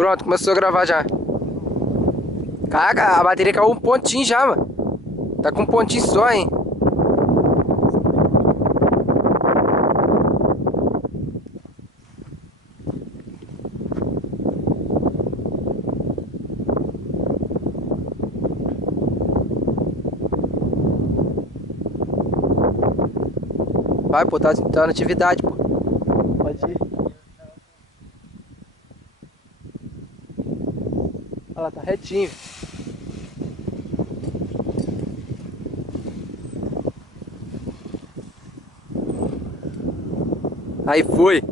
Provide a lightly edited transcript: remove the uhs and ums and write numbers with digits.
Pronto, começou a gravar já. Caraca, a bateria caiu um pontinho já, mano. Tá com um pontinho só, hein? Vai, pô, tá na atividade, pô. Pode ir. Olha lá, tá retinho. Aí foi.